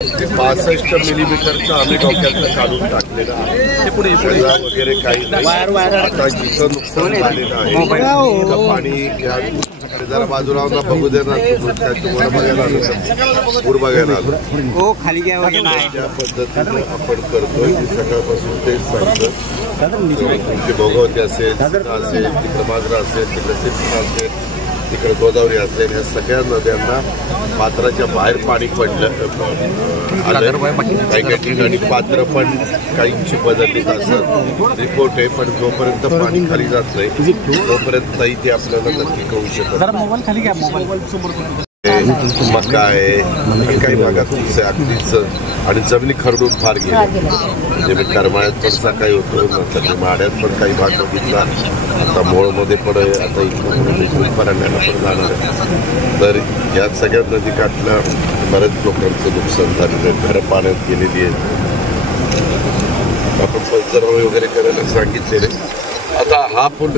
65 मिलीमीटरचं आम्ही डोक्यातलं काढून टाकलेलं आहे वगैरे काही नाही। आता जिथं नुकसान झालेलं आहे तिथं पाणी जरा बाजूला बघू दे ना, तुम्हाला बघायला आलं पूर बघायला आलं खाली त्या पद्धतीनं आपण करतोय। सकाळपासून तेच सांगतो, तुमची भोगवती असेल, तिकडे माजरा असेल, तिकडे सिंधू असेल, तिकडे गोदावरी असेल, या सगळ्या नद्यांना पात्राच्या बाहेर पाणी पडलं। काही काही ठिकाणी पात्र पण काहींची बदलली असं रिपोर्ट आहे, पण जोपर्यंत पाणी खाली जात नाही तोपर्यंत ते आपल्याला नक्की कळू शकत। मका आहे, काही भागात ऊस आहे अगदीच, आणि जमिनी खरडून फार गेल्या। म्हणजे मी करमाळ्यात पण सकाळी होतो, नंतर माड्यात पण काही भाग बघितला, आता मोळमध्ये पण आता इकडून परांड्याला पण जाणार आहे। तर या सगळ्या नदीकाठल्या बऱ्याच लोकांचं नुकसान झालेलं आहे, घरं पाण्यात गेलेली आहेत। आपण पंचनामे वगैरे करायला सांगितलेले। आता हा पूल